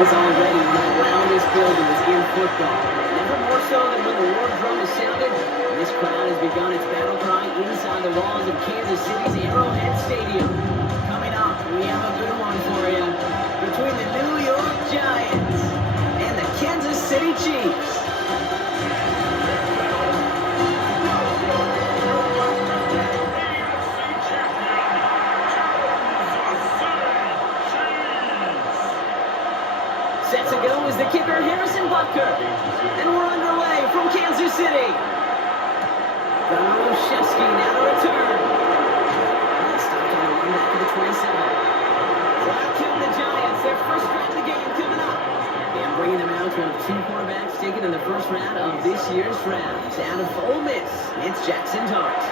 buzz already when the ground is builders in football. Never more so than when the war drum is sounded. And this crowd has begun its battle cry inside the walls of Kansas City's Arrowhead Stadium. Coming up, we have a good one for you. Between the New York Giants and the Kansas City Chiefs. Set to go is the kicker, Harrison Butker. And we're underway from Kansas City. Shevsky now to return. Stopped on the run back to the 27. Clock killing the Giants. Their first drive of the game coming up. And bringing them out to have two quarterbacks taken in the first round of this year's draft. Out of Ole Miss, it's Jackson Dart.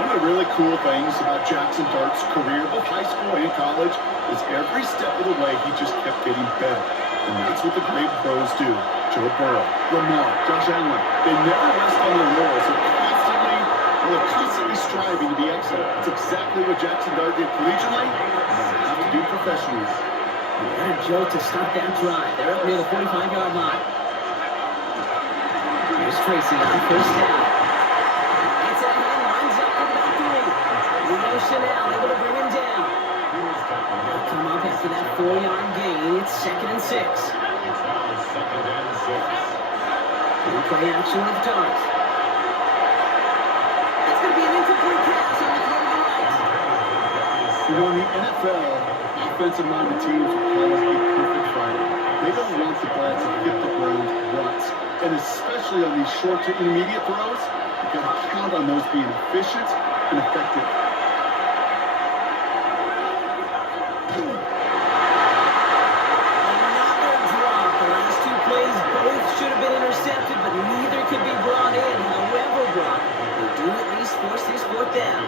One of the really cool things about Jackson Dart's career, both high school and college, is every step of the way he just kept getting better. And that's what the great pros do. Joe Burrow, Lamar, Josh Allen, they never rest on their laurels. They're constantly striving to be excellent. That's exactly what Jackson Dart did collegiately, and they have to do professionally. What a jolt to start that drive. They're up near the 45-yard line. Here's Tracy on first down. Gets it ahead, lines up with about 3. Leo Chanel able to bring him down. They'll come up after that 4-yard gain. It's 2nd and 6. We'll play action with Dart. That's going to be an incomplete pass on the throw to the right. You know, in the NFL, offensive-minded teams will call it a perfect Friday. They don't want the ball to hit the ground once. And especially on these short to intermediate throws, you've got to count on those being efficient and effective. Should have been intercepted, but neither could be brought in. However, Brock, they do at least force this 4th down.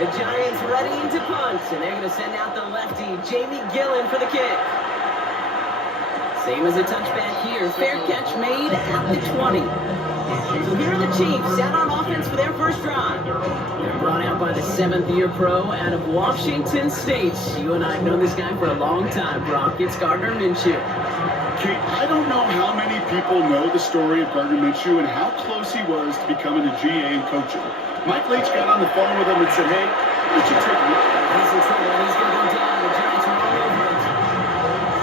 The Giants ready to punt, and they're going to send out the lefty, Jamie Gillen, for the kick. Same as a touchback here. Fair catch made at the 20. So here are the Chiefs out on offense for their first drive. They're brought out by the 7th-year pro out of Washington State. You and I have known this guy for a long time, Brock. It's Gardner Minshew. Kate, I don't know how many people know the story of Gardner Minshew and how close he was to becoming a GA and coaching. Mike Leach got on the phone with him and said, hey, why don't you take me? He's in trouble, and he's going to go down. The Giants are all over it.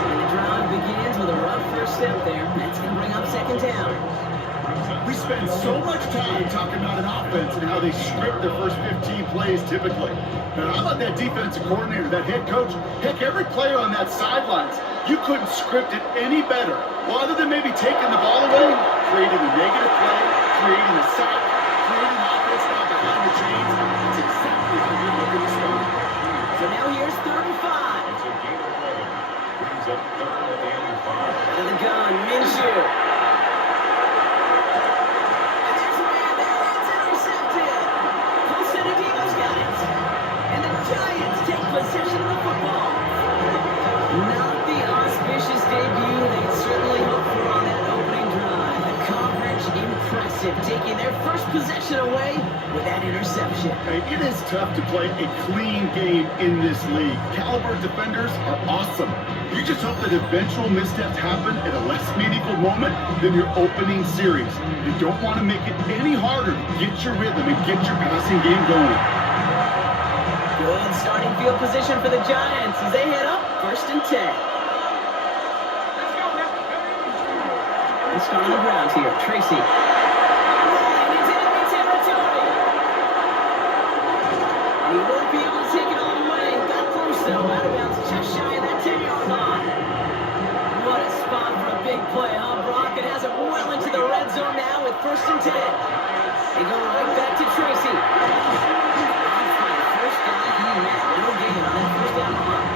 And the drive begins with a rough first step there. That's going to bring up 2nd down. We spend so much time talking about an offense and how they script their first 15 plays typically. But how about that defensive coordinator, that head coach? Heck, every player on that sidelines, you couldn't script it any better. Well, other than maybe taking the ball away, creating a negative play, creating a sack, creating offense now behind the chains. That's exactly how you're looking to start. So now here's 3rd and 5. Out of the gun, Minshew. Giants take possession of the football. Not the auspicious debut they certainly hoped for on that opening drive. The coverage impressive, taking their first possession away with that interception. Hey, it is tough to play a clean game in this league. Caliber defenders are awesome. You just hope that eventual missteps happen at a less meaningful moment than your opening series. You don't want to make it any harder to get your rhythm and get your passing game going. Good starting field position for the Giants as they head up 1st and 10. Let's start on the ground here. Tracy. Rolling into enemy territory. And he won't be able to take it all the way. Got close though. Out of bounds just shy of that 10-yard line. What a spot for a big play, huh, Brock? It has it well into the red zone now with 1st and 10. They go right back to Tracy. No gain on that 1st down line.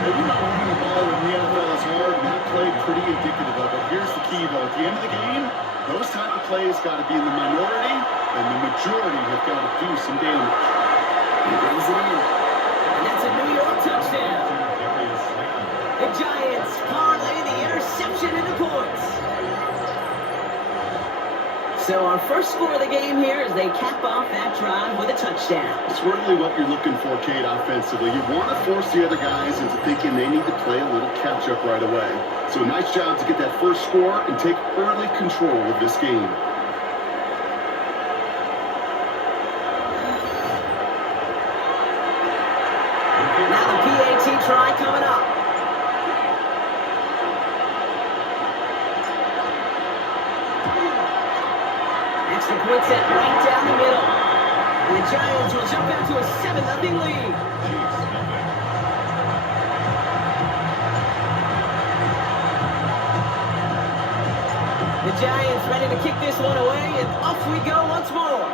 Well, you know, running the ball in the NFL is hard, and that play pretty indicative of it. Here's the key, though. At the end of the game, those type of plays got to be in the minority, and the majority have got to do some damage. He brings it in. And that's a New York touchdown. The Giants parlay the interception into points. So our first score of the game here as they cap off that drive with a touchdown. It's really what you're looking for, Kate, offensively. You want to force the other guys into thinking they need to play a little catch-up right away. So nice job to get that first score and take early control of this game. Now the PAT try coming up. Extra point set right down the middle. And the Giants will jump out to a 7-0 lead. The Giants ready to kick this one away, and off we go once more.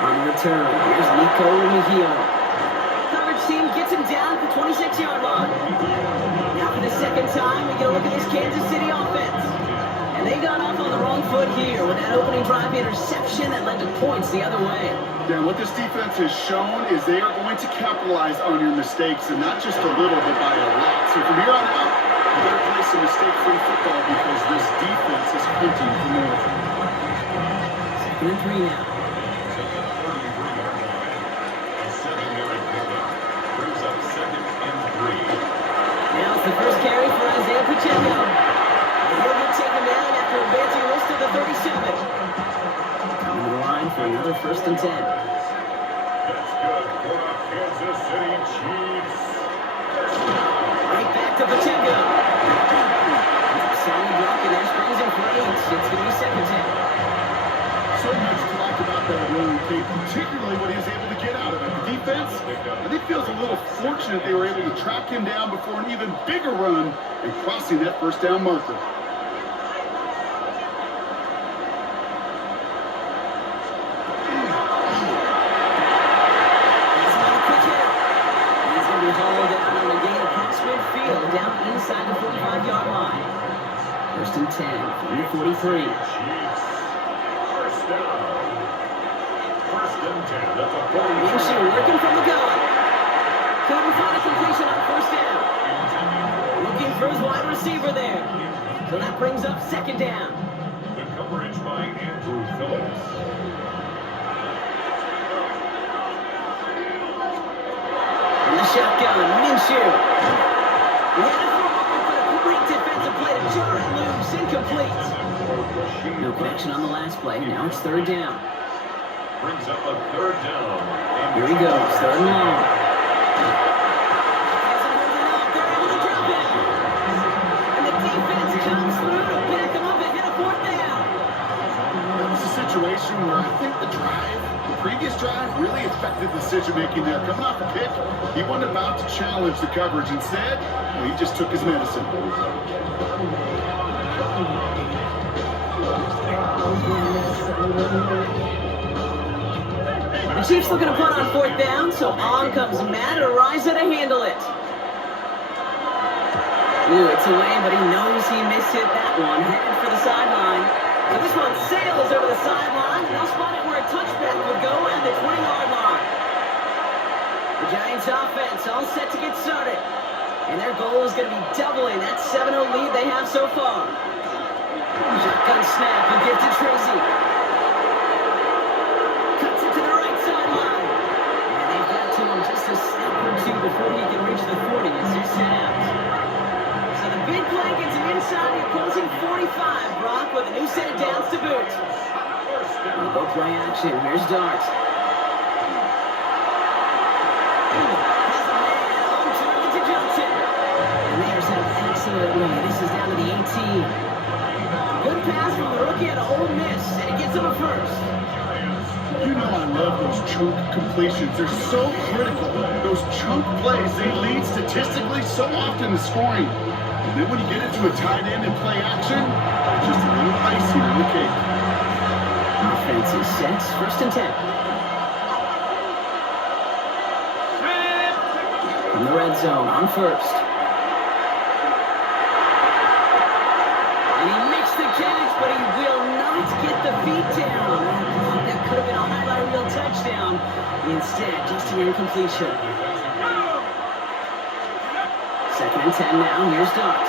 On the return, here's Nico Mejia. Coverage team gets him down at the 26-yard line. Now for the second time, we get a look at this Kansas City offense. And they got off on the wrong foot here with that opening drive interception that led to points the other way. Dan, what this defense has shown is they are going to capitalize on your mistakes, and not just a little, but by a lot. So from here on out, you better play some mistake-free football because this defense is hunting for more. 2nd and 3 now. Now it's the first carry for Isaiah Pacheco. He'll get taken down after advancing most of the 37. Coming to the line for another 1st and 10. That's good for the Kansas City Chiefs. Right back to Pacheco. Solid block and there springs him for 8. It's going to be 2nd down. So much to like about that run, Kate, particularly what he was able to get out of it. The defense, I think, feels a little fortunate they were able to track him down before an even bigger run and crossing that 1st down marker. Down inside the 45-yard line. 1st and 10 from the 43. First down. 1st and 10 at the 40. Minshew working from the gun. Couldn't find a completion on 1st down. Looking for his wide receiver there. So that brings up 2nd down. The coverage by Andrew Phillips. In the shotgun, Minshew. He had it for a moment, but a great defensive play to jar it loose, incomplete. No connection on the last play. Now it's 3rd down. Brings up a 3rd down. Here he goes, 3rd and long. They're able to drop it. And the defense comes through to back him up and hit a 4th down. That was a situation where I think the previous drive really affected decision-making there. Coming off a pick, he wasn't about to challenge the coverage. Instead, he just took his medicine. The Chiefs looking to punt on 4th down, so on comes Matt Ariza to handle it. Ooh, it's away, but he knows he mishit that one. Headed for the sideline. So this one sails over the sideline, and they'll spot it where a touchback would go at the 20-yard line. The Giants offense all set to get started. And their goal is going to be doubling that 7-0 lead they have so far. Shotgun snap and give to Tracy. Cuts it to the right sideline. And they've got to him just a step or two before he can reach the 40 as they're set out. So the big play gets him inside the opposing 45, Brock, with a new set of downs to boot. Go play action. Here's Dart. Absolutely. This is down to the 18. Good pass from the rookie at Ole Miss, and it gets him a 1st. You know I love those chunk completions. They're so critical. Those chunk plays, they lead statistically so often to scoring. And then when you get into a tight end and play action, it's just a little icing on the cake. Offense is set. 1st and 10. From the red zone on 1st. But he will not get the beat down. That could have been a highlight reel touchdown. Instead, just an incompletion. 2nd and 10 now. Here's Dart.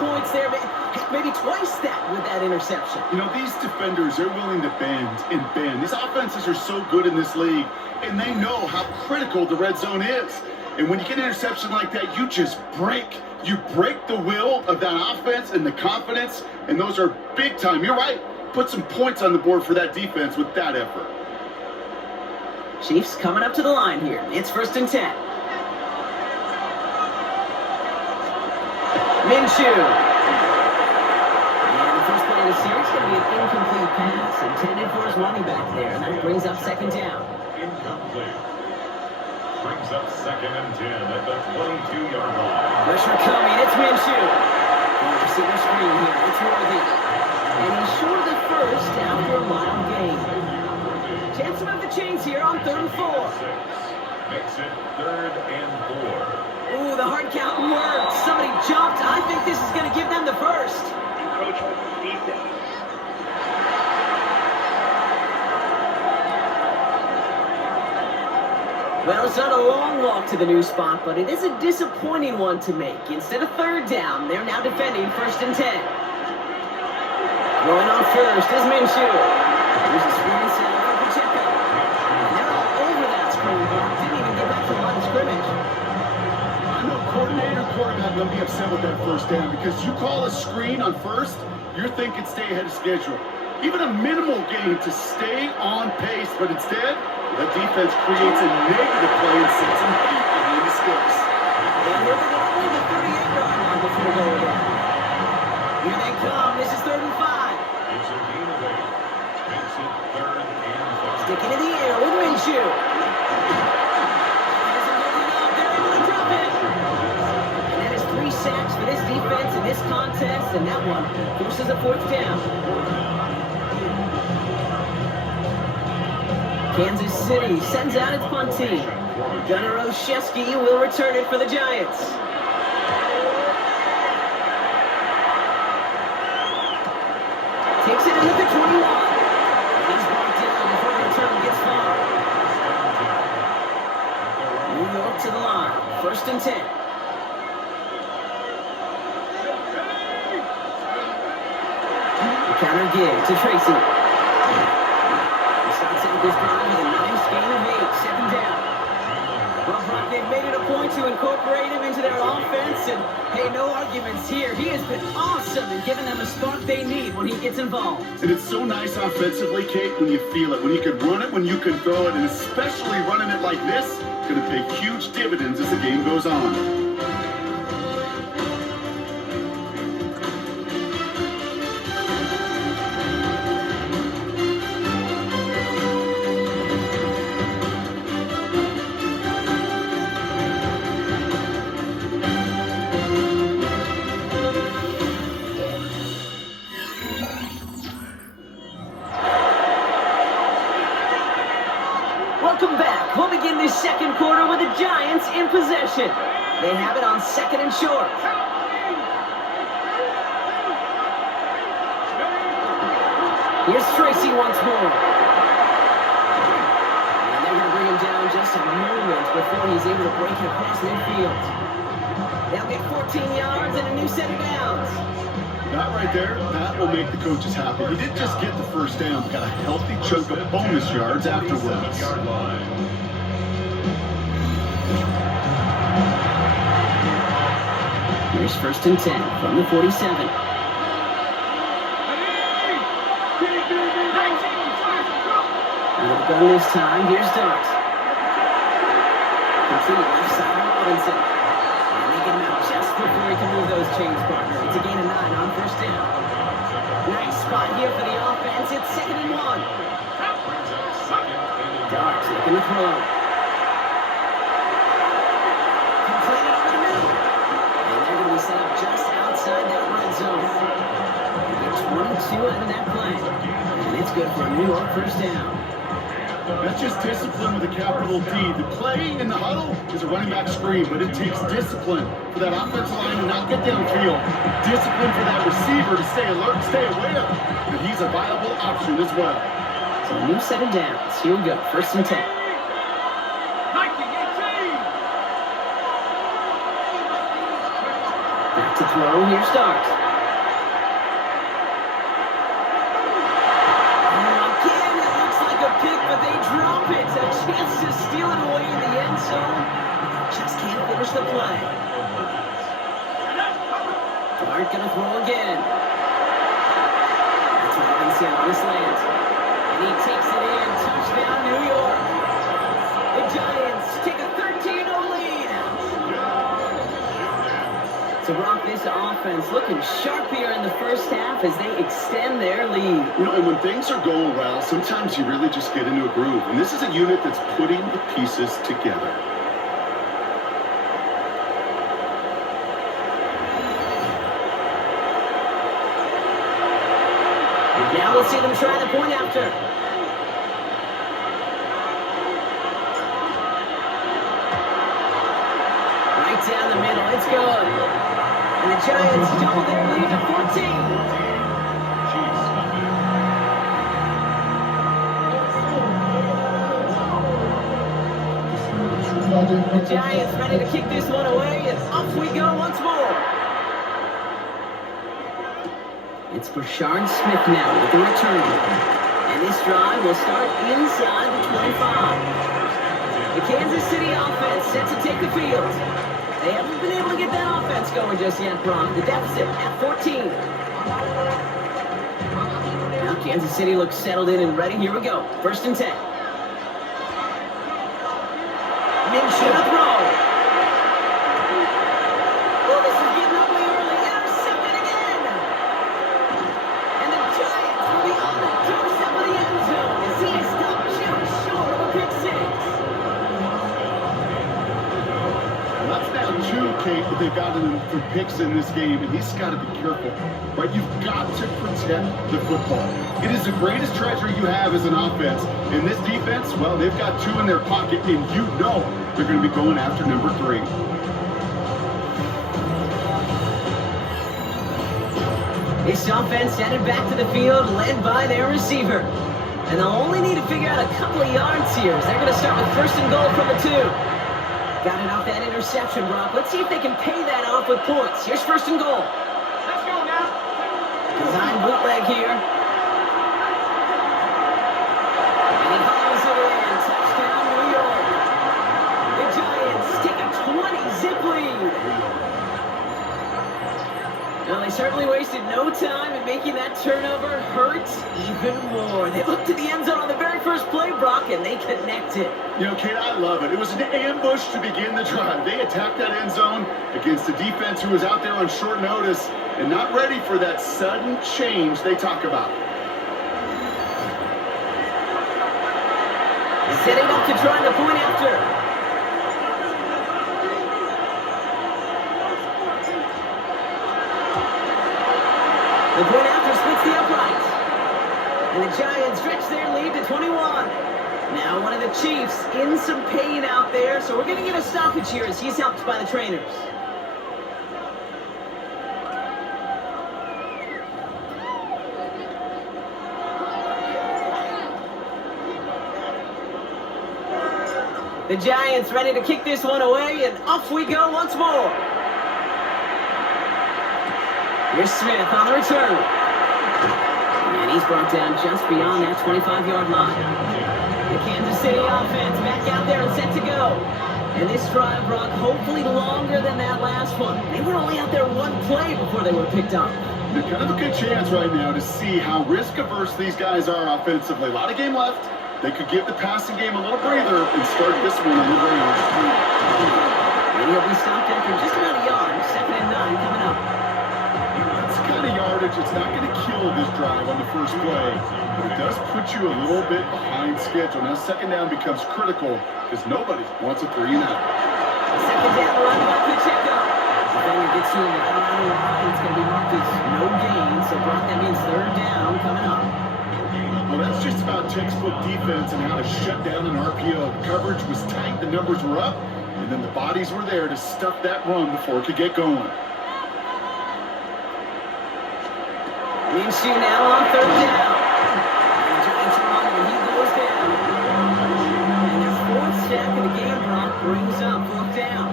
points there, maybe twice that with that interception. You know, these defenders, they're willing to bend and bend. These offenses are so good in this league, and they know how critical the red zone is. And when you get an interception like that, you just break. You break the will of that offense and the confidence, and those are big time. You're right. Put some points on the board for that defense with that effort. Chiefs coming up to the line here. It's 1st and 10. Minshew. And the first play of the series is going to be an incomplete pass intended for his running back there, and that brings up 2nd down. Incomplete. Brings up 2nd and 10 at the 22-yard line. Pressure coming. It's Minshew. Receiver screen here. It's Worthy. And he's short of the first after a mild gain. Chance to move the chains here on 3rd and 4. Makes it 3rd and 4. Ooh, the hard count worked. Somebody jumped. I think this is going to give them the first. Encroachment defense. Well, it's not a long walk to the new spot, but it is a disappointing one to make. Instead of 3rd down, they're now defending 1st and 10. Going on first is Minshew. Here's a screen set for Pacheco. And they're all over that screen, but didn't even get back to the line of scrimmage. I know coordinator, quarterback will be upset with that 1st down because you call a screen on 1st, you're thinking stay ahead of schedule. Even a minimal gain to stay on pace, but instead, the defense creates a negative play and sets some feet behind the sticks. And they're going to leave the 38-yard line before going down. Here they come. This is 3rd and 5. It's a gain of 8. Makes it 3rd and 5. Sticking in the air with Minshew. Isn't holding up. They're able to drop it. And that is 3 sacks for this defense in this contest, and that one forces a 4th down. Kansas City sends out its punt team. Gunnar Olszewski will return it for the Giants. Takes it in at the 21. He's brought down before the return gets far. New York to the line. 1st and 10. The counter give to Tracy. He starts out this drive with a nice gain of 8. 7 down. Well, Brock, they've made it a point to incorporate him into their offense, and hey, no arguments here. He has been awesome in giving them the spark they need when he gets involved. And it's so nice offensively, Kate, when you feel it, when you can run it, when you can throw it, and especially running it like this, going to pay huge dividends as the game goes on. Welcome back. We'll begin this 2nd quarter with the Giants in possession. They have it on 2nd and short. Here's Tracy once more. And they're going to bring him down just a moment before he's able to break it across midfield. They'll get 14 yards and a new set of downs. That right there, that will make the coaches happy. He didn't just get the 1st down, but got a healthy chunk of bonus yards afterwards. Yard line. Here's 1st and 10 from the 47. Little gun this time. Here's Dart. Complete left side of Robinson. And they get him out just before he can move those chains, partner. It's a gain of 9 on 1st down. Nice spot here for the offense. It's 2nd and 1. Dart looking to throw. Completed over the middle. And they're going to be set up just outside that red zone. They get 22 out of that play. And it's good for a New York 1st down. That's just discipline with a capital D. The play in the huddle is a running back screen, but it takes discipline for that offensive line to not get downfield. Discipline for that receiver to stay alert, stay aware that he's a viable option as well. So a new set of downs. Here we go. 1st and 10. Back to to throw. Here starts. Again, it looks like a pick, but they drop it. A chance to steal it away in the end zone. Just can't finish the play. Dart gonna throw again. That's Robinson on the slant. And he takes it in. Touchdown, New York. The Giants take a 13-0 lead. So Brock, this offense looking sharp here in the first half as they extend their lead. You know, and when things are going well, sometimes you really just get into a groove. And this is a unit that's putting the pieces together. Now we'll see them try the point after. Right down the middle, it's good. And the Giants double their lead to 14. The Giants ready to kick this one away, and off we go once more. It's Brashard Smith now with the return. And this drive will start inside the 25. The Kansas City offense set to take the field. They haven't been able to get that offense going just yet, Brock. The deficit at 14. Now Kansas City looks settled in and ready. Here we go. 1st and 10. Minshew to throw. Oh, this is getting ugly early. Intercepted again. And the Giants will be on the doorstep of the end zone as he is stopped just short of a pick six. That's now 2, Kate, that they've gotten for picks in this game, and he's got to be careful, right? You've got to protect the football. It is the greatest treasure you have as an offense. And this defense, well, they've got 2 in their pocket, and you know they're going to be going after number 3. This offense headed back to the field, led by their receiver. And they'll only need to figure out a couple of yards here as they're going to start with 1st and goal from the 2. Got it off that interception, Brock. Let's see if they can pay that off with points. Here's 1st and goal. Let's go now. Design bootleg here. And he hauls it in. Touchdown, New York. The Giants take a 20-zip lead. Well, they certainly wasted no time in making that turnover hurt even more. They looked to the end zone on the very first play, Brock, and they connected. You know, Kate, I love it. It was an ambush to begin the drive. They attacked that end zone against a defense who was out there on short notice and not ready for that sudden change they talk about. Setting up to try the point after. The point after splits the uprights. And the Giants stretch their lead to 21. Now one of the Chiefs in some pain out there, so we're going to get a stoppage here as he's helped by the trainers. The Giants ready to kick this one away, and off we go once more. Here's Smith on the return. And he's brought down just beyond that 25-yard line. The Kansas City offense back out there and set to go. And this drive, Brock, hopefully longer than that last one. They were only out there one play before they were picked up. They're kind of a good chance right now to see how risk-averse these guys are offensively. A lot of game left. They could give the passing game a little breather and start this one on the range. And he'll be stopped after just about a yard. 2nd and 9 coming up. That's the kind of yardage. It's not going to kill this drive on the first play, but it does put you a little bit behind schedule. Now 2nd down becomes critical because nobody wants a 3 and out. 2nd down, run by Pacheco. Defender gets to him around the line. It's going to be marked as no gain. So Brock, that means 3rd down coming up. Well, that's just about textbook defense and how to shut down an RPO. The coverage was tight, the numbers were up, and then the bodies were there to stuff that run before it could get going. Minshew now on 3rd down. And the Giants are on him, and he goes down. And their 4th sack of the game, Brock. Brings up 4th down.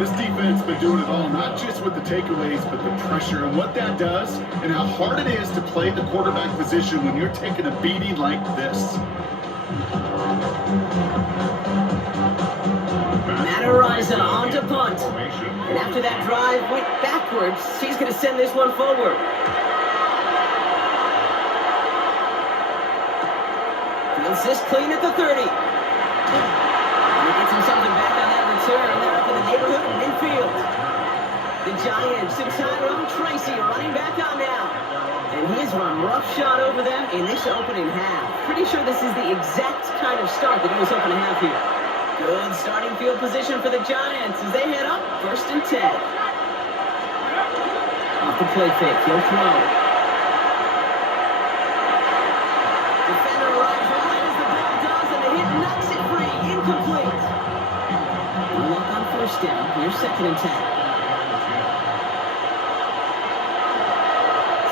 This defense has been doing it all, not just with the takeaways, but the pressure and what that does and how hard it is to play the quarterback position when you're taking a beating like this. Matariza on to punt. And after that drive went backwards, he's going to send this one forward. Feels this clean at the 30. And he gets him something back on that return. They're up in the neighborhood of midfield. The Giants and Tyrone Tracy running back on now. And he's run roughshod over them in this opening half. Pretty sure this is the exact kind of start that he was hoping to have here. Good starting field position for the Giants as they head up 1st and 10. Off the play fake, he'll throw. Defender arrives right as the ball does, and the hit knocks it free. Incomplete. No luck on 1st down. Here's 2nd and 10.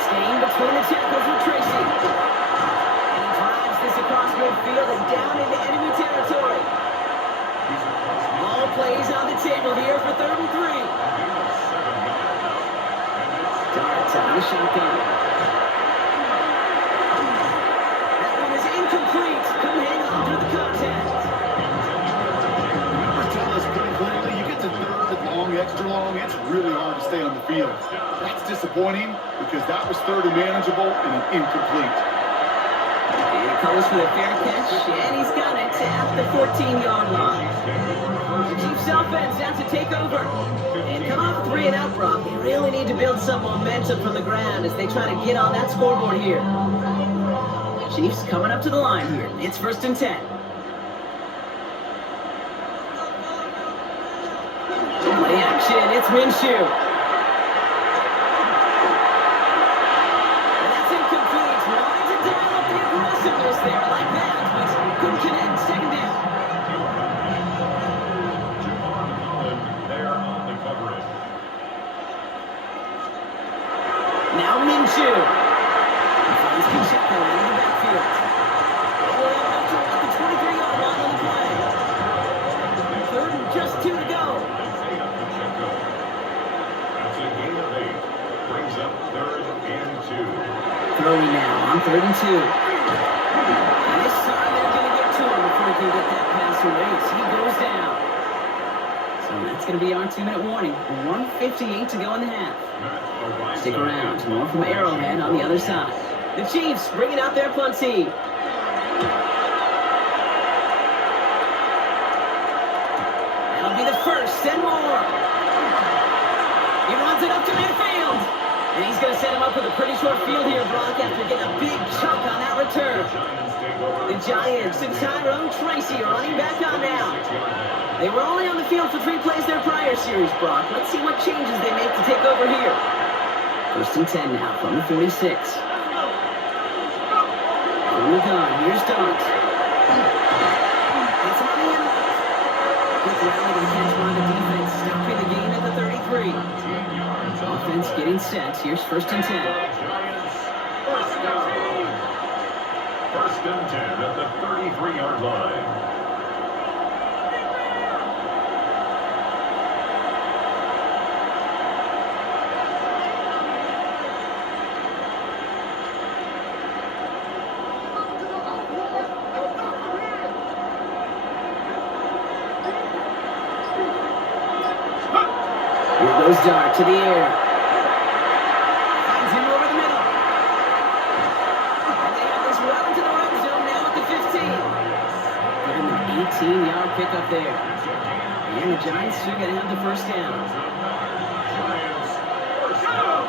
Staying between the tackles with Tracy. And he drives this across midfield and down into enemy territory. Ball plays on the table here for 3rd and 3. Darts on the shotgun. That one is incomplete. Couldn't hang on through the contact. Numbers tell us pretty clearly, you get to 3rd and long, extra long, it's really hard to stay on the field. That's disappointing because that was 3rd and manageable and an incomplete. And it comes for the fair catch, and he's got it at the 14-yard line. The Chiefs offense out to take over. And come off 3 and out, Brock. They really need to build some momentum from the ground as they try to get on that scoreboard here. Chiefs coming up to the line here. It's 1st and 10. Play action, it's Minshew. And that's incomplete. Wanted to dial up the aggressiveness there like that, but couldn't connect. 2nd down. Now Minshew. He finds Pacheco in the backfield. All the way up to the 23-yard line on the play. 3rd and just 2 to go. That's a gain of 8. Brings up 3rd and 2. Throwing now on 3rd and 2. And this time they're going to get to him before he can get that pass away. So he goes down. So that's going to be our 2-minute warning. 1:58 to go in the half. Stick around. More from Arrowhead on the other side. The Chiefs bringing out their punt team. That'll be the 1st and more. He runs it up to midfield. And he's going to set him up with a pretty short field here, Brock, after getting a big chunk on that return. The Giants and Tyrone Tracy are running back on now. They were only on the field for 3 plays their prior series, Brock. Let's see what changes they make to take over here. 1st and 10 now from the 36. From the gun, here's Dart. It's on the end. Quick rally to catch one of the defense, stopping the game at the 33. Offense getting set. Here's 1st and 10. First and 10 at the 33-yard line. Here goes Dart to the air. Finds him over the middle. And they have this well into the red zone now at the 15. Give him an 18-yard pickup there. And the Giants are going to have the 1st down. Giants, 1st down.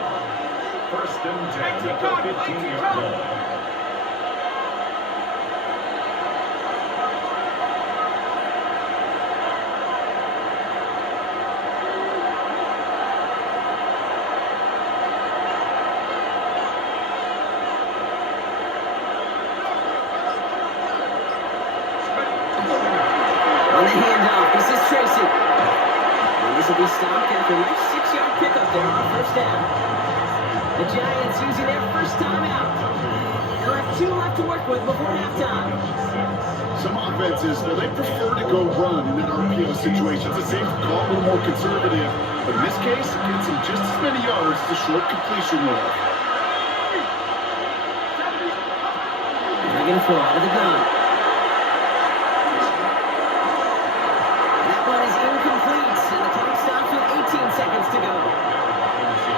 1st and 10 at the 15-yard line. On the handoff, this is Tracy. And this will be stopped after a nice 6-yard pickup there on 1st down. The Giants using their 1st timeout. And They'll have 2 left to work with before halftime. Some offenses, well, they prefer to go run in that RPO situation. It's a safe call, a little more conservative. But in this case, it gets him just as many yards as a short completion will. They're going to throw out of the gun. That one is incomplete, and the clock stops with 18 seconds to go.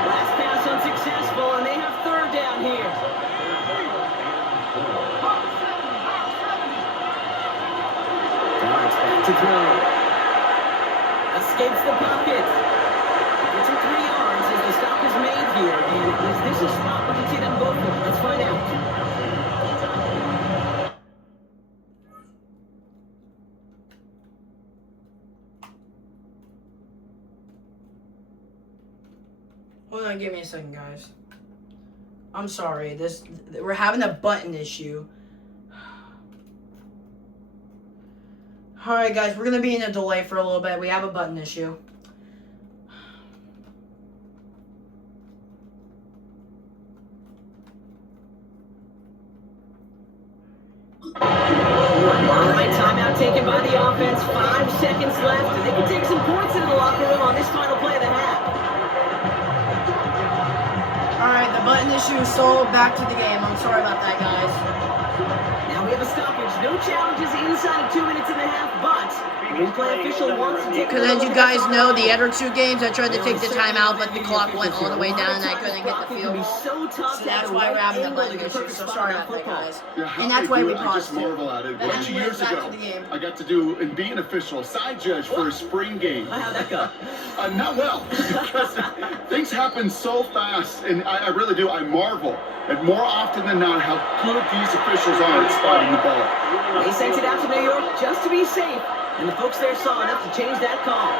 Last pass unsuccessful, and they have 3rd down here. Darts back to throw. Escapes the pocket. Gets him 3 yards as the stop is made here. And is this a spot we can see them go for? Let's find out. Hold on, give me a second, guys. I'm sorry. We're having a button issue. Alright, guys, we're going to be in a delay for a little bit. We have a button issue. Alright, timeout taken by the offense. 5 seconds left, and they can take some points into the locker room on this final play of the half. Alright, the button issue, so back to the game. I'm sorry about that, guys. Now we have a stoppage. No challenges inside of 2 minutes and a half, but the replay official wants to take a Because as look you at guys the know, timeout. the other 2 games, I tried to take the timeout, but the clock went all the way down and I couldn't get the field goal. So So that's why we're having the button issue. So sorry about that, guys. And that's why we I paused just marvel at it. A But bunch of anyways, years back ago, to the game. I got to do and be an official side judge for a spring game. How'd that go? Not well, because things happen so fast, and I really do. I marvel at more often than not how good these officials are at spotting the ball. They sent it out to New York just to be safe, and the folks there saw enough to change that call.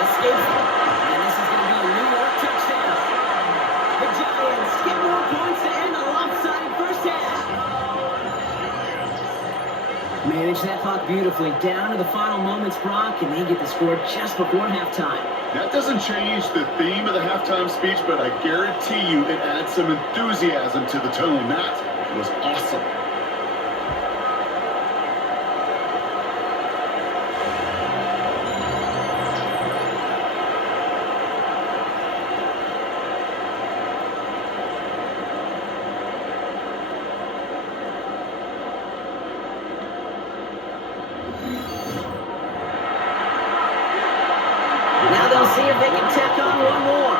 Escapes, and this is going to be a New York touchdown. The Giants get more points to end a lopsided first half. Manage that clock beautifully down to the final moments, Brock, and they get the score just before halftime. That doesn't change the theme of the halftime speech, but I guarantee you it adds some enthusiasm to the tone. That was awesome. Now they'll see if they can tack on one more.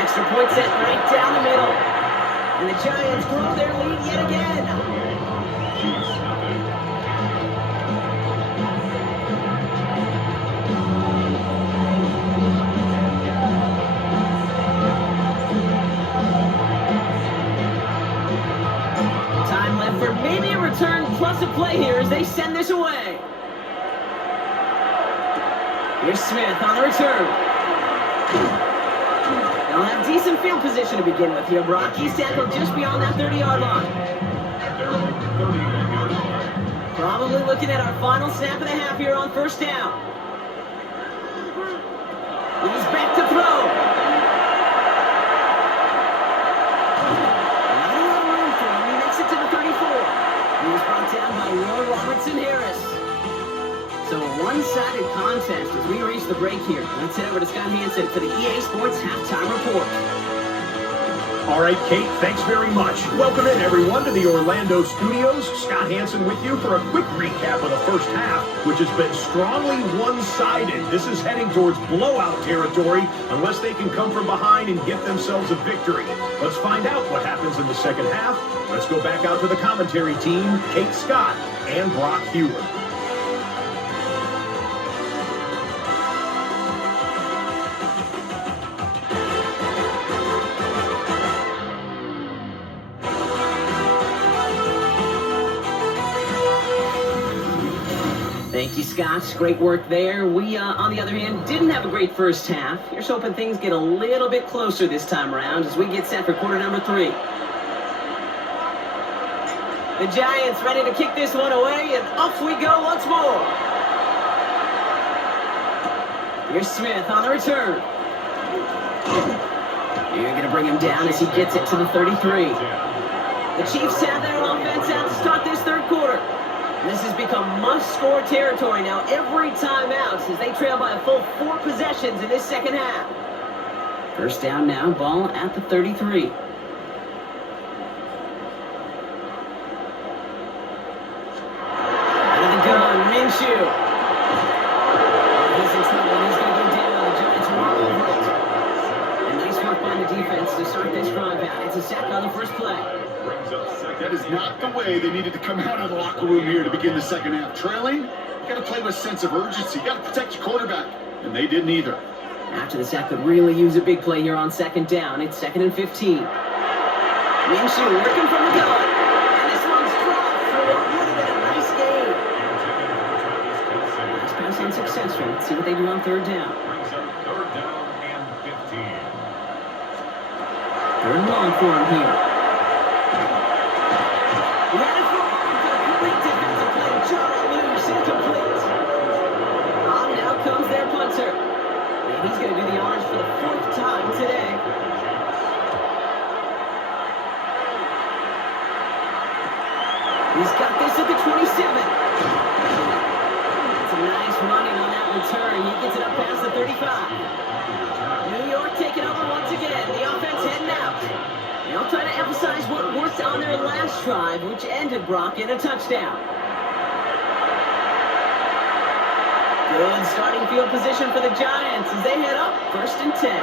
Extra point set right down the middle. And the Giants grow their lead yet again. Time left for maybe a return plus a play here as they send this away. Here's Smith on the return. They'll have decent field position to begin with here, Brock. He's tackled just beyond that 30-yard line. Probably looking at our final snap of the half here on first down. He's back to throw. Not a lot of room for him. He makes it to the 34. He was brought down by Roy Robertson Harris. So a one-sided contest as we reach the break here. Let's head over to Scott Hansen for the EA Sports Halftime Report. All right, Kate, thanks very much. Welcome in, everyone, to the Orlando studios. Scott Hansen with you for a quick recap of the first half, which has been strongly one-sided. This is heading towards blowout territory unless they can come from behind and get themselves a victory. Let's find out what happens in the second half. Let's go back out to the commentary team, Kate Scott and Brock Hewer. Thank you, Scott. Great work there. We, on the other hand, didn't have a great first half. Here's hoping things get a little bit closer this time around as we get set for quarter number 3. The Giants ready to kick this one away, and off we go once more. Here's Smith on the return. You're going to bring him down as he gets it to the 33. The Chiefs have their offense out to start this third quarter. This has become must-score territory now every time out as they trail by a full 4 possessions in this second half. First down now, ball at the 33. Out of the gun, Minshew. He's in trouble, and he's going to go down. The Giants are all over it. And nice work by the defense to start this drive out. It's a sack on the first play. That is not the way they needed to come out of the locker room here to begin the second half. Trailing, you got to play with a sense of urgency. You got to protect your quarterback, and they didn't either. After the sack, could really use a big play here on second down. It's 2nd and 15. Minshew working from the gun, and this one's dropped for what would have been a nice game. Nice pass unsuccessful. Let's see what they do on third down. Brings up 3rd down and 15. Third and long for him here. Ran it forward. Complete defensive play. Jarring loose, incomplete. On now comes their punter. And he's going to do the honors for the 4th time today. He's got this at the 27. It's a nice running on that return. He gets it up past the 35. New York taking over once again. The offense heading out. They'll try to emphasize what worked on their last drive, which ended, Brock, in a touchdown. Good starting field position for the Giants as they head up 1st and 10.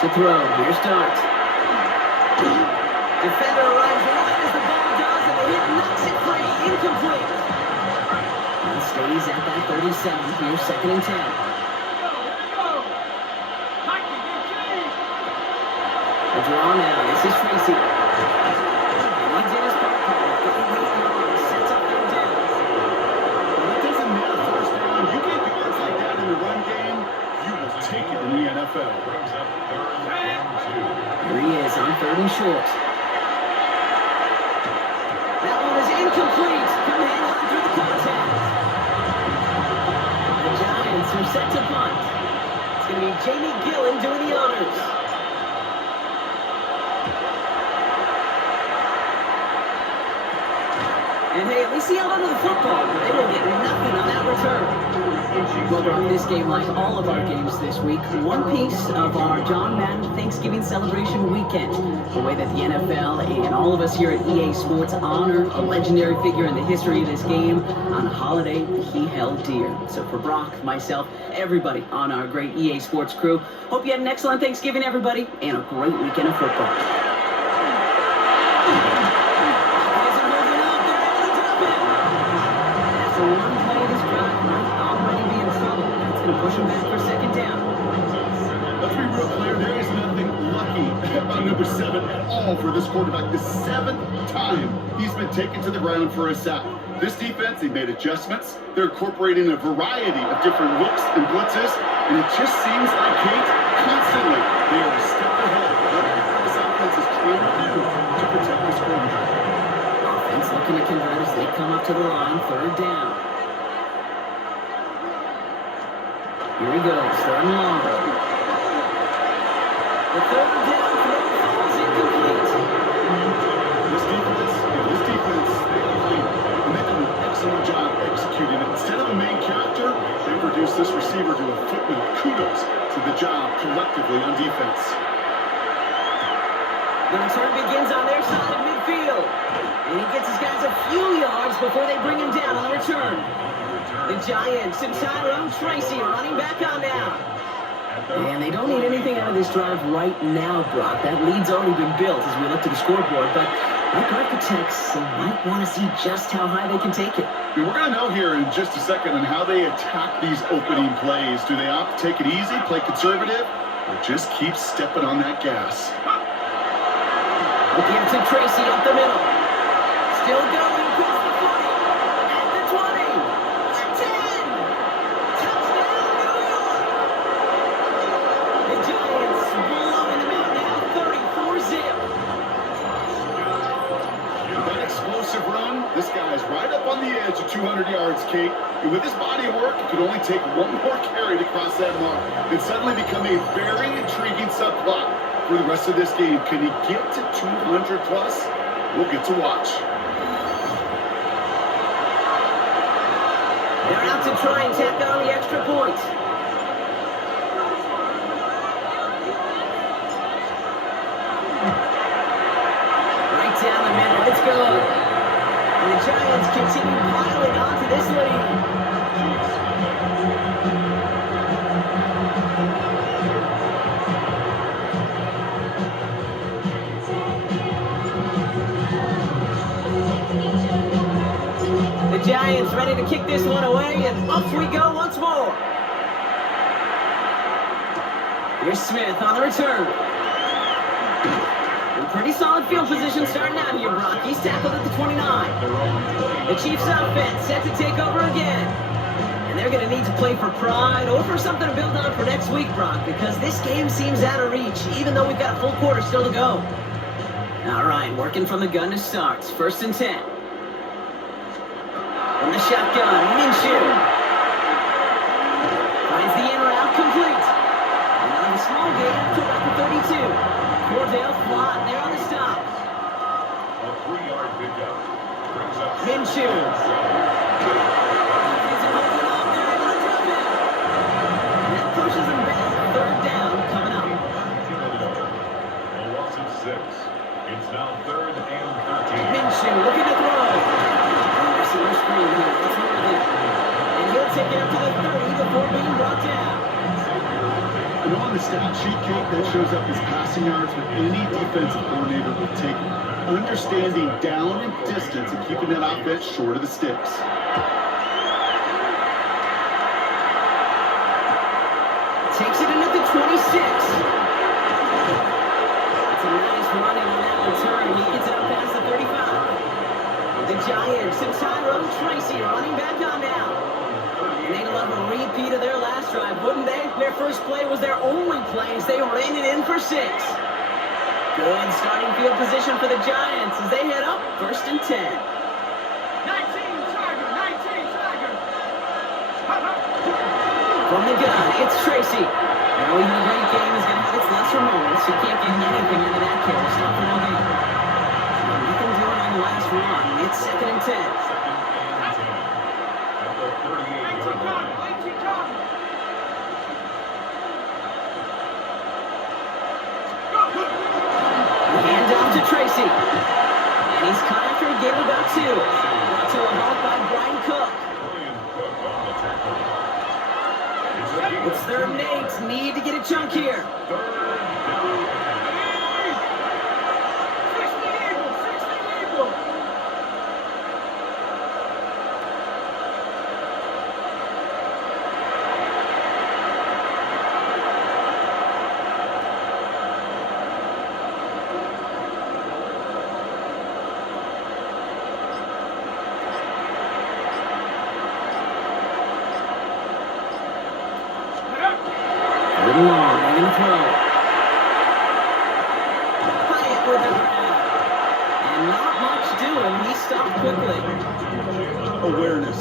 To throw, here's Dart. Defender arrives right as the ball does, and the hit knocks it free, incomplete. And stays at that 37, here's 2nd and 10. A draw now, this is Tracy. And he did his part, getting 8 yards, sets up their down. Well, it doesn't matter first down. You get yards like that in the run game, you will take it in the NFL. Brings up 3rd and 2. Here he is on 3rd and short. That one is incomplete. Come hang on through the contact. The Giants are set to punt. It's going to be Jamie Gillen doing the honors. And hey, at least he held onto the football, but they will get nothing on that return. Well, Brock, this game, like all of our games this week, one piece of our John Madden Thanksgiving celebration weekend. The way that the NFL and all of us here at EA Sports honor a legendary figure in the history of this game on a holiday he held dear. So for Brock, myself, everybody on our great EA Sports crew, hope you had an excellent Thanksgiving, everybody, and a great weekend of football. Push him back for 2nd down. Let's be real clear, there is nothing lucky about number 7 at all for this quarterback. The 7th time he's been taken to the ground for a sack. This defense, they made adjustments. They're incorporating a variety of different looks and blitzes, and it just seems like, Kate, constantly they are a step ahead of what this offense is trying to do to protect this quarterback. Offense looking to convert as they come up to the line, 3rd down. Here he goes, 3rd and long. The 3rd down throw falls incomplete. This defense, they are clean, and they've done an excellent job executing it. Instead of a main character, they reduced this receiver to a footnote. Kudos to the job collectively on defense. The return begins on their side of midfield. And he gets his guys a few yards before they bring him down on the return. The Giants and Tyrone Tracy running back on now. And they don't need anything out of this drive right now, Brock. That lead's already been built as we look to the scoreboard. But like architects, they might want to see just how high they can take it. We're going to know here in just a second on how they attack these opening plays. Do they opt to take it easy, play conservative, or just keep stepping on that gas? We'll give it to Tracy up the middle. Still going across the 40. At the 20. The 10. Touchdown, New York. The Giants blowing them out now, 34-zip. With that explosive run, this Kate. And with his body of work, it could only take one more carry to cross that mark and suddenly become a very intriguing subplot for the rest of this game. Can he get to 200 plus? We'll get to watch. They're out to try and tack on the extra point. Right down the middle, it's good. And the Giants continue piling onto this lead. The Giants ready to kick this one away, and up we go once more. Here's Smith on the return. In pretty solid field position starting out here, Brock. He's tackled at the 29. The Chiefs offense set to take over again. And they're going to need to play for pride or for something to build on for next week, Brock, because this game seems out of reach, even though we've got a full quarter still to go. All right, working from the gun to start. 1st and 10. From the shotgun, Minshew. Finds the in route complete. And on the small gain to about the 32. Cordell Flott there on the stop. A 3-yard pickup. Brings up Minshew. And that pushes him back. 3rd down coming up. A loss of 6. It's now 3rd and 13. Minshew looking to throw. Receiver screen here. Let's move it in. And he'll take it up to the 30 before being brought down. I know on the stat sheet, Kate, that shows up as passing yards, but any defensive coordinator will take understanding down and distance and keeping that offense short of the sticks. Takes it in at the 26. It's a nice running on that return. He gets it up past the 35. The Giants and Tyrone Tracy running back on now. And they'd love a repeat of their last drive, wouldn't they? Their first play was their only play as they ran it in for 6. Good starting field position for the Giants as they head up 1st and 10. 19 Tiger. From the gun, it's Tracy. Now even a great game is going to have its lesser moments. You can't get anything into that carry. Stop for no gain. Nothing doing on the last run. It's 2nd and 10. 2nd and 10. At the 38-yard line. Hand off to Tracy. And he's cut after a gain of about 2. Brought to a halt by Brian Cook. Brian Cook on the tackle. It's 3rd and 8. Need to get a chunk here. 3rd down. Long, they're going to throw. Hyatt with the grab. And not much doing. He stopped quickly. Awareness.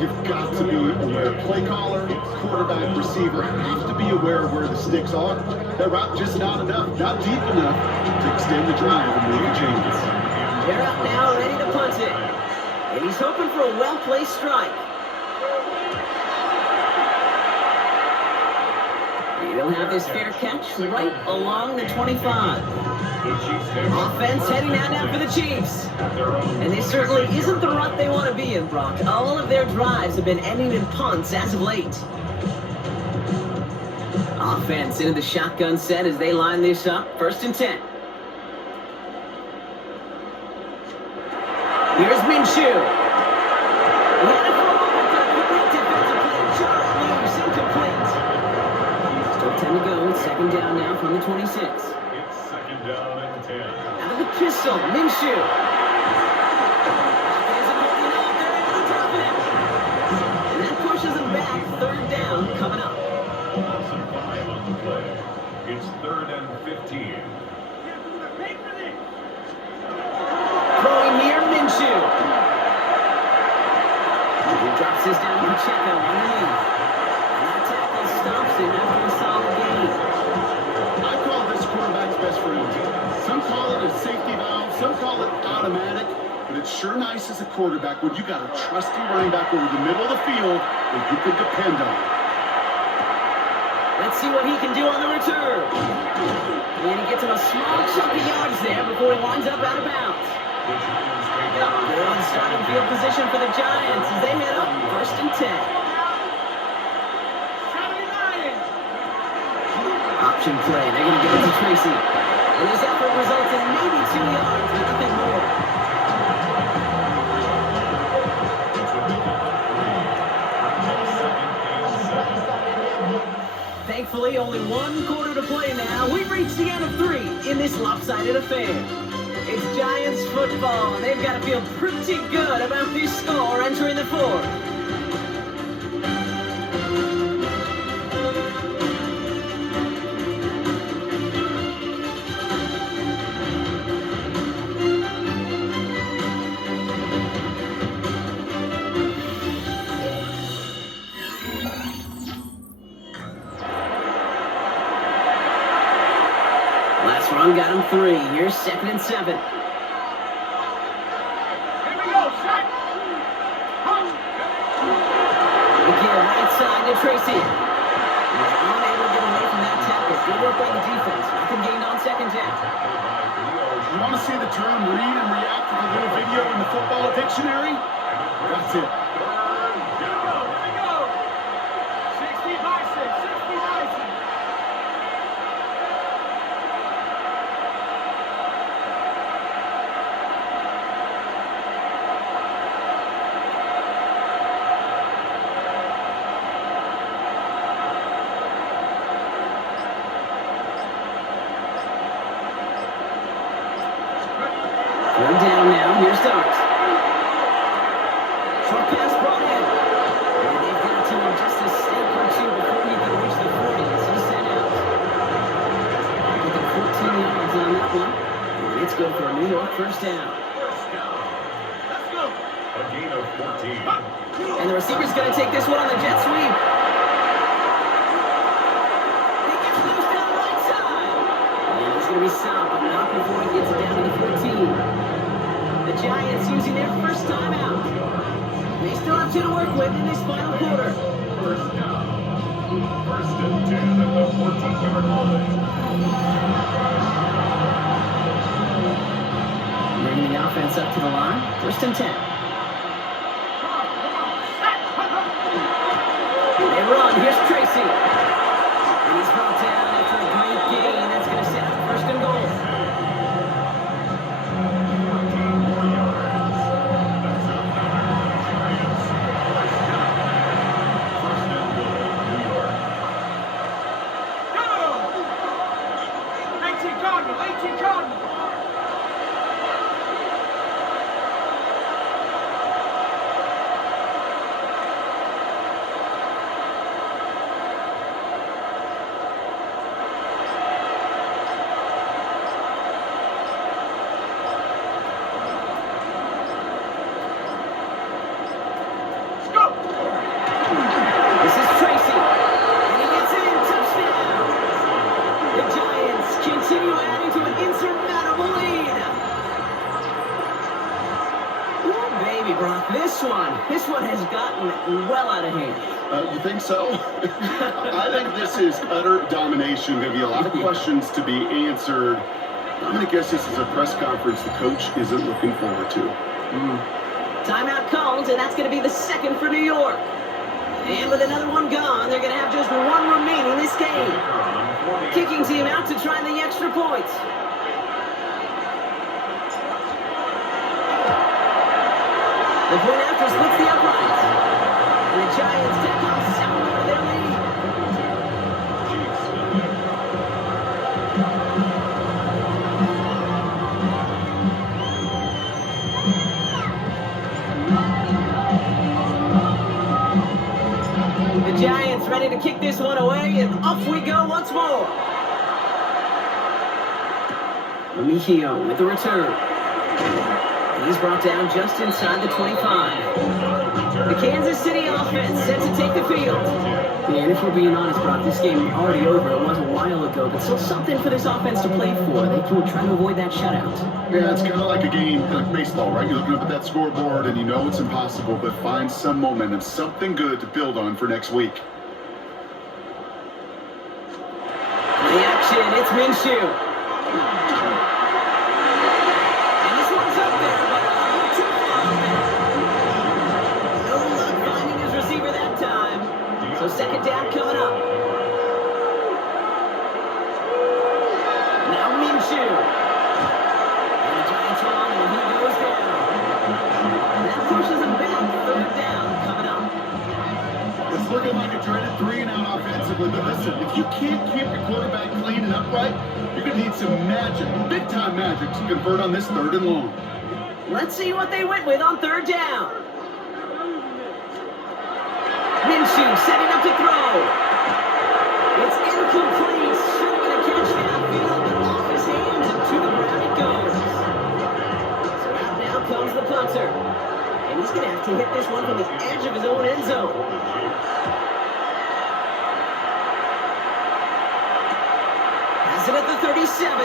You've got to be aware. Play caller, quarterback, receiver have to be aware of where the sticks are. That route just not enough, not deep enough to extend the drive and move the chains. They're up now, ready to punt it. And he's hoping for a well-placed strike. He'll have his fair catch right along the 25. Offense heading out now for the Chiefs. And this certainly isn't the rut they want to be in, Brock. All of their drives have been ending in punts as of late. Offense into the shotgun set as they line this up. 1st and 10. Here's Minshew. Still 10 to go. 2nd down now from the 26. It's 2nd down and 10. Out of the pistol, Minshew. And that pushes him back. 3rd down coming up. Loss of 5 on the play. It's 3rd and 15. Throwing near Minshew. He drops it Pacheco underneath. And that tackle stops him after a solid gain. I call this quarterback's best friend. Some call it a safety valve, some call it automatic, but it's sure nice as a quarterback when you got a trusty running back over the middle of the field that you can depend on. Let's see what he can do on the return. And he gets him a small chunk of yards there before he winds up out of bounds. Good starting field position for the Giants as they head up 1st and 10. Option play. They're going to give it to Tracy. And his effort results in maybe 2 yards, but nothing more. Thankfully, only 1 quarter to play now. We've reached the end of 3 in this lopsided affair. It's Giants football, and they've got to feel pretty good about this score entering the 4th. Last run got him 3. Here's 2nd and 7. Here we go, Shaq. Again, right side to Tracy. He's unable to get away from that tackle. Good work by the defense. Nothing gained on 2nd down. You want to see the term read and react with a little video in the football dictionary? That's it. Here we go. 60 by 6, 60 by 6. Third down now. Here's Starks. Short pass brought in. And they've got to him just a step or 2 before he can reach the 40 as he's sent out. Looking 14 yards on that one. And it's good for a New York 1st down. Let's go. A gain of 14. And the receiver's going to take this one on the jet sweep. He gets loose down the right side. And he's going to be stopped, but not before he gets it down to the 14. The Giants using their first timeout. They still have 2 to work with in this final quarter. 1st down. 1st and 10 at the 14-yard line. Bringing the offense up to the line. 1st and 10. They run. Here's Tracy. And he's brought down after a great gain. That's going to set up 1st and goal. 14 more yards. That's up now. Giants. 1st down. 1st and goal, New York. Go. 18 Cardinal, 18 Cardinal. This is Tracy. And he gets in. Touchdown. The Giants continue adding to an insurmountable lead. Ooh, baby, Brock. This one has gotten well out of hand. You think so? I think this is utter domination. Going to be a lot of questions to be answered. I'm going to guess this is a press conference the coach isn't looking forward to. Timeout called, and that's going to be the 2nd for New York. And with another one gone, they're going to have just 1 remaining this game. Kicking team out to try the extra points. The point after splits the uprights. And the Giants take on 7 over their lead. The Giants ready to kick this one away, and off we go once more. Remigio with the return. He's brought down just inside the 25. The Kansas City offense set to take the field. And if we're being honest, Brock, this game already over. It was a while ago, but still something for this offense to play for. They can try to avoid that shutout. Yeah, it's kind of like a game, like baseball, right? You're looking up at that scoreboard and you know it's impossible, but find some momentum, something good to build on for next week. The action, it's Minshew. And this one's up there, but a little too far there. No luck finding his receiver that time. So second down coming up. Now Minshew. And the Giants are on and he goes down. And that pushes him back. Third down coming up. It's looking like a dreaded 3-and-out offensively, but listen, if you can't keep your quarterback clean and upright, you're going to need some magic, big-time magic, to convert on this 3rd and long. Let's see what they went with on 3rd down. Minshew setting up to throw. It's incomplete. Should have been a catch downfield, but off his hands and to the ground it goes. So out now comes the punter. And he's going to have to hit this one from the edge of his own end zone. Has it at the 37.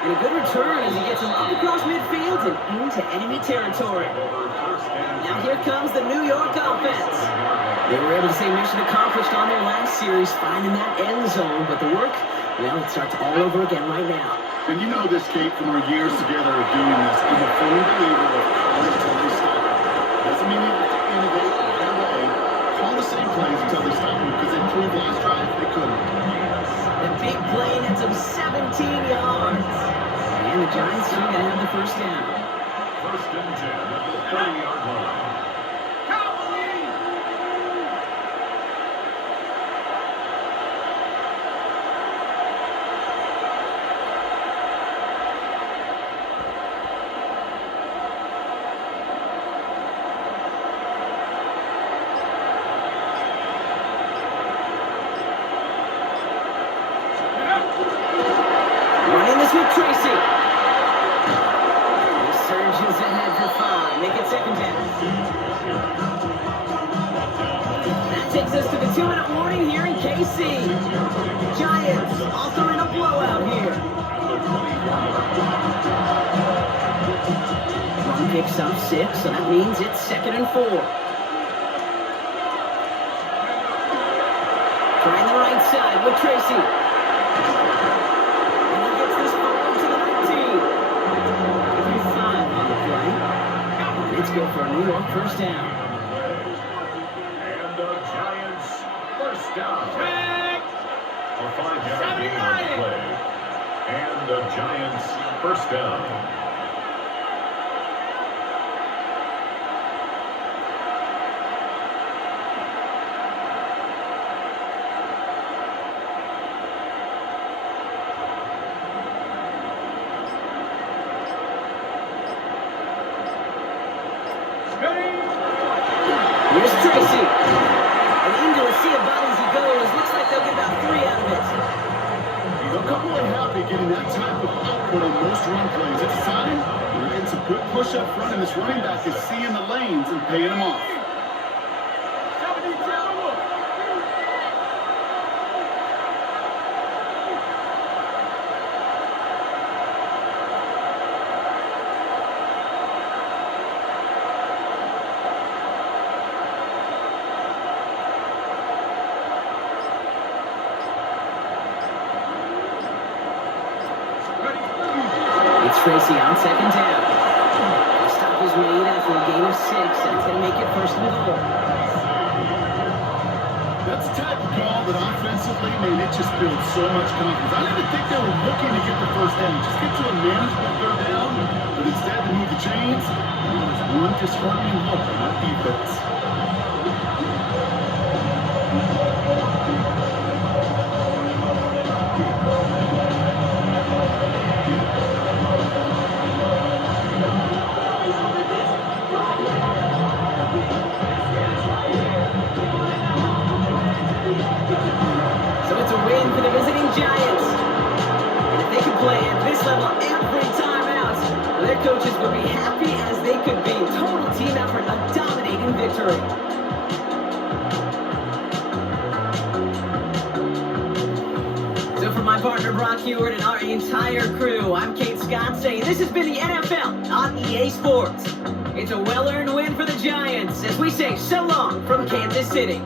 And a good return as he gets him up across midfield and into enemy territory. Now here comes the New York offense. They were able to say mission accomplished on their last series, finding that end zone, but the work, well, it starts all over again right now. And you know this, Kate, from our years together of doing this. I'm a firm believer of calling until they stop. Doesn't mean you have to innovate right away. Call the same plays until they stop them, because they proved last drive they couldn't. The big play nets him 17 yards. And the Giants are going to have the first down. 1st and 10 at the 30-yard line. Running this with Tracy. He surges ahead for 5. Make it 2nd down. That takes us to the 2-minute warning here in KC. Giants authoring a blowout here. Run picks up 6, so that means it's 2nd and 4. Trying the right side with Tracy. Let's go for a New York first down. And the Giants first down. A 5-yard gain on the play. And the Giants first down. Here's Tracy. And into a sea of bodies he goes. Looks like they'll get about 3 out of it. A couple are happy getting that type of output on most run plays. It's a sign we're getting some good push up front, and this running back is seeing the lanes and paying them off. It's Tracy on 2nd down. The stop is made after a gain of 6. That's going to make it 1st and goal. That's the type of call that offensively, man, it just builds so much confidence. I didn't think they were looking to get the first down. Just get to a manageable 3rd down, but instead they move the chains. And there's one disheartening look on that defense. So it's a win for the visiting Giants. And if they can play at this level every time out, well, they're head coaches would be happy as they could be. Total team effort, a dominating victory. So for my partner Brock Heward and our entire crew, I'm Kate Scott saying this has been the NFL on EA Sports. It's a well-earned win for the Giants as we say so long from Kansas City.